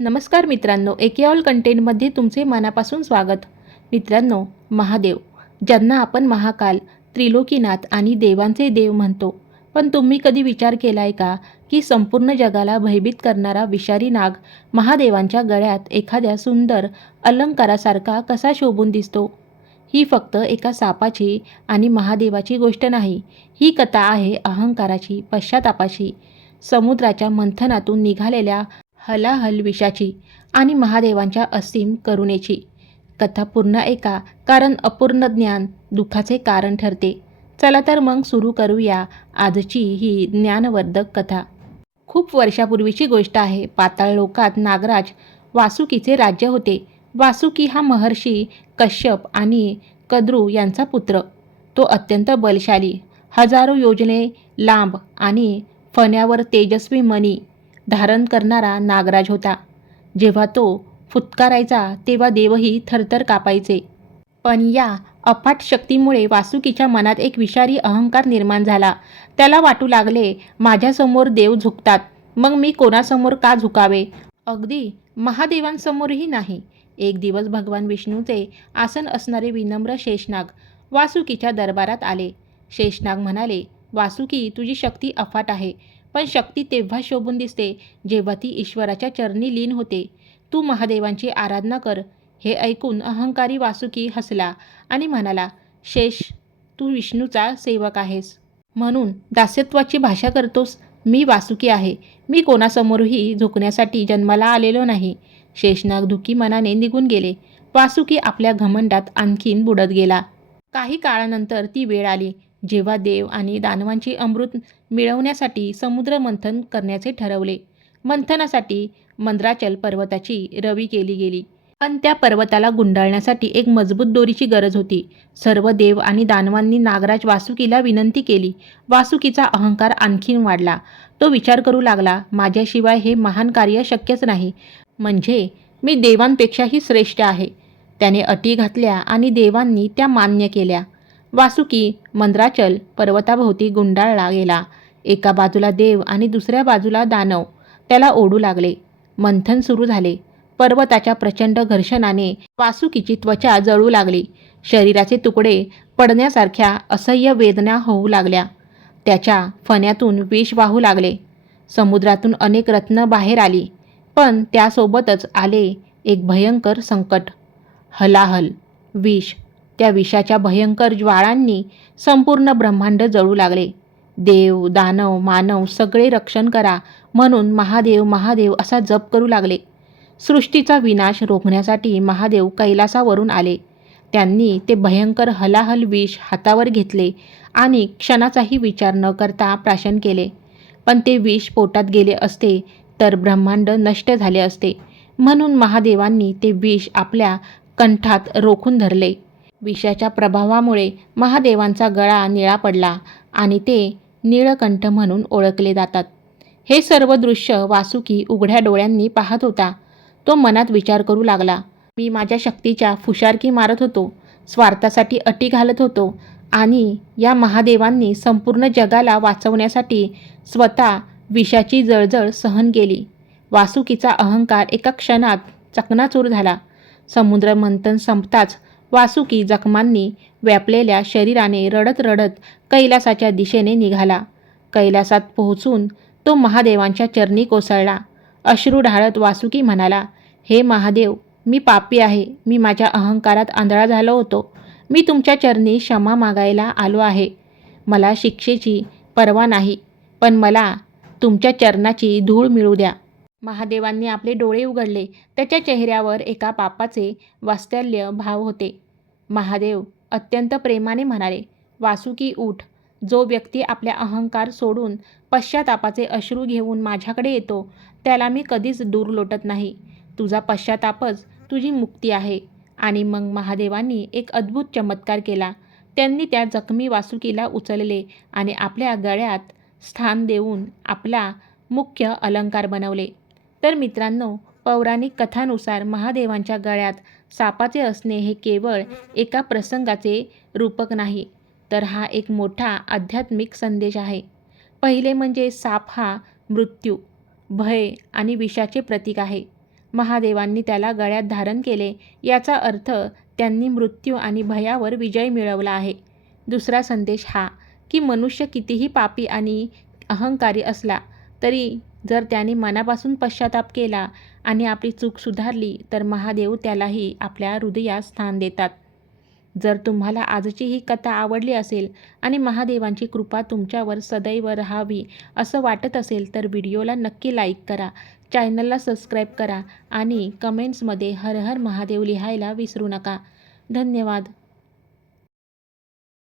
नमस्कार मित्रांनो, एके ऑल कंटेंटमध्ये तुमचे मनापासून स्वागत. मित्रांनो, महादेव ज्यांना आपण महाकाल, त्रिलोकीनाथ आणि देवांचे देव म्हणतो. पण तुम्ही कधी विचार केलाय का की संपूर्ण जगाला भयभीत करणारा विषारी नाग महादेवांच्या गळ्यात एखाद्या सुंदर अलंकारासारखा कसा शोभून दिसतो? ही फक्त एका सापाची आणि महादेवाची गोष्ट नाही. ही कथा आहे अहंकाराची, पश्चातापाची, समुद्राच्या मंथनातून निघालेल्या हलाहल विषाची आणि महादेवांच्या असीम करुणेची. कथा पूर्ण ऐका, कारण अपूर्ण ज्ञान दुःखाचे कारण ठरते. चला तर मग सुरू करूया आजची ही ज्ञानवर्धक कथा. खूप वर्षापूर्वीची गोष्ट आहे. पाताळ लोकात नागराज वासुकीचे राज्य होते. वासुकी हा महर्षी कश्यप आणि कद्रू यांचा पुत्र. तो अत्यंत बलशाली, हजारो योजने लांब आणि फण्यावर तेजस्वी मणी धारण करणारा नागराज होता. जेव्हा तो फुत्कारायचा तेव्हा देवही थरथर कापायचे. पण या अफाट शक्तीमुळे वासुकीच्या मनात एक विषारी अहंकार निर्माण झाला. त्याला वाटू लागले, माझ्यासमोर देव झुकतात, मग मी कोणासमोर का झुकावे? अगदी महादेवांसमोरही नाही. एक दिवस भगवान विष्णूचे आसन असणारे विनम्र शेषनाग वासुकीच्या दरबारात आले. शेषनाग म्हणाले, वासुकी, तुझी शक्ती अफाट आहे, पण शक्ती तेव्हा शोभून दिसते जेव्हा ती ईश्वराच्या चरणी लीन होते. तू महादेवांची आराधना कर. हे ऐकून अहंकारी वासुकी हसला आणि म्हणाला, शेष, तू विष्णूचा सेवक आहेस म्हणून दास्यत्वाची भाषा करतोस. मी वासुकी आहे. मी कोणासमोरही झुकण्यासाठी जन्माला आलेलो नाही. शेषनाग दुःखी मनाने निघून गेले. वासुकी आपल्या घमंडात आणखीन बुडत गेला. काही काळानंतर ती वेळ आली जेव्हा देव आणि दानवांची अमृत मिळवण्यासाठी समुद्र मंथन करण्याचे ठरवले. मंथनासाठी मंद्राचल पर्वताची रवी केली गेली, पण त्या पर्वताला गुंडाळण्यासाठी एक मजबूत दोरीची गरज होती. सर्व देव आणि दानवांनी नागराज वासुकीला विनंती केली. वासुकीचा अहंकार आणखीन वाढला. तो विचार करू लागला, माझ्याशिवाय हे महान कार्य शक्यच नाही, म्हणजे मी देवांपेक्षाही श्रेष्ठ आहे. त्याने अटी घातल्या आणि देवांनी त्या मान्य केल्या. वासुकी मंद्राचल पर्वताभोवती गुंडाळला गेला. एका बाजूला देव आणि दुसऱ्या बाजूला दानव त्याला ओढू लागले. मंथन सुरू झाले. पर्वताच्या प्रचंड घर्षणाने वासुकीची त्वचा जळू लागली. शरीराचे तुकडे पडण्यासारख्या असह्य वेदना होऊ लागल्या. त्याच्या फण्यातून विष वाहू लागले. समुद्रातून अनेक रत्न बाहेर आली, पण त्यासोबतच आले एक भयंकर संकट, हलाहल विष. त्या विषाच्या भयंकर ज्वाळांनी संपूर्ण ब्रह्मांड जळू लागले. देव, दानव, मानव सगळे रक्षण करा म्हणून महादेव महादेव असा जप करू लागले. सृष्टीचा विनाश रोखण्यासाठी महादेव कैलासावरून आले. त्यांनी ते भयंकर हलाहल विष हातावर घेतले आणि क्षणाचाही विचार न करता प्राशन केले. पण ते विष पोटात गेले असते तर ब्रह्मांड नष्ट झाले असते, म्हणून महादेवांनी ते विष आपल्या कंठात रोखून धरले. विषाच्या प्रभावामुळे महादेवांचा गळा निळा पडला आणि ते नीळकंठ म्हणून ओळखले जातात. हे सर्व दृश्य वासुकी उघड्या डोळ्यांनी पाहत होता. तो मनात विचार करू लागला, मी माझ्या शक्तीच्या फुशारकी मारत होतो, स्वार्थासाठी अटी घालत होतो आणि या महादेवांनी संपूर्ण जगाला वाचवण्यासाठी स्वतः विषाची जळजळ सहन केली. वासुकीचा अहंकार एका क्षणात चकनाचूर झाला. समुद्र मंथन संपताच वासुकी जखमांनी व्यापलेल्या शरीराने रडत रडत कैलासाच्या दिशेने निघाला. कैलासात पोहोचून तो महादेवांच्या चरणी कोसळला. अश्रू ढाळत वासुकी म्हणाला, हे महादेव, मी पापी आहे. मी माझ्या अहंकारात आंधळा झालो होतो. मी तुमच्या चरणी क्षमा मागायला आलो आहे. मला शिक्षेची पर्वा नाही, पण मला तुमच्या चरणाची धूळ मिळू द्या. महादेवांनी आपले डोळे उघडले. त्याच्या चेहऱ्यावर एका पापाचे वात्सल्य भाव होते. महादेव अत्यंत प्रेमाने म्हणाले, वासुकी उठ. जो व्यक्ती आपल्या अहंकार सोडून पश्चातापाचे अश्रू घेऊन माझ्याकडे येतो त्याला मी कधीच दूर लोटत नाही. तुझा पश्चातापच तुझी मुक्ती आहे. आणि मग महादेवांनी एक अद्भुत चमत्कार केला. त्यांनी त्या जखमी वासुकीला उचलले आणि आपल्या गळ्यात स्थान देऊन आपला मुख्य अलंकार बनवले. तर मित्रांनो, पौराणिक कथानुसार महादेवांच्या गळ्यात सापाचे असणे हे केवळ एका प्रसंगाचे रूपक नाही, तर हा एक मोठा आध्यात्मिक संदेश आहे. पहिले म्हणजे साप हा मृत्यू, भय आणि विषाचे प्रतीक आहे. महादेवांनी त्याला गळ्यात धारण केले, याचा अर्थ त्यांनी मृत्यू आणि भयावर विजय मिळवला आहे. दुसरा संदेश हा की मनुष्य कितीही पापी आणि अहंकारी असला तरी जर त्याने मनापासून पश्चाताप केला आणि आपली चूक सुधारली तर महादेव त्यालाही आपल्या हृदयात स्थान देतात. जर तुम्हाला आजची ही कथा आवडली असेल आणि महादेवांची कृपा तुमच्यावर सदैव राहावी असं वाटत असेल तर व्हिडिओला नक्की लाईक करा, चॅनलला सबस्क्राईब करा आणि कमेंट्समध्ये हर हर महादेव लिहायला विसरू नका. धन्यवाद.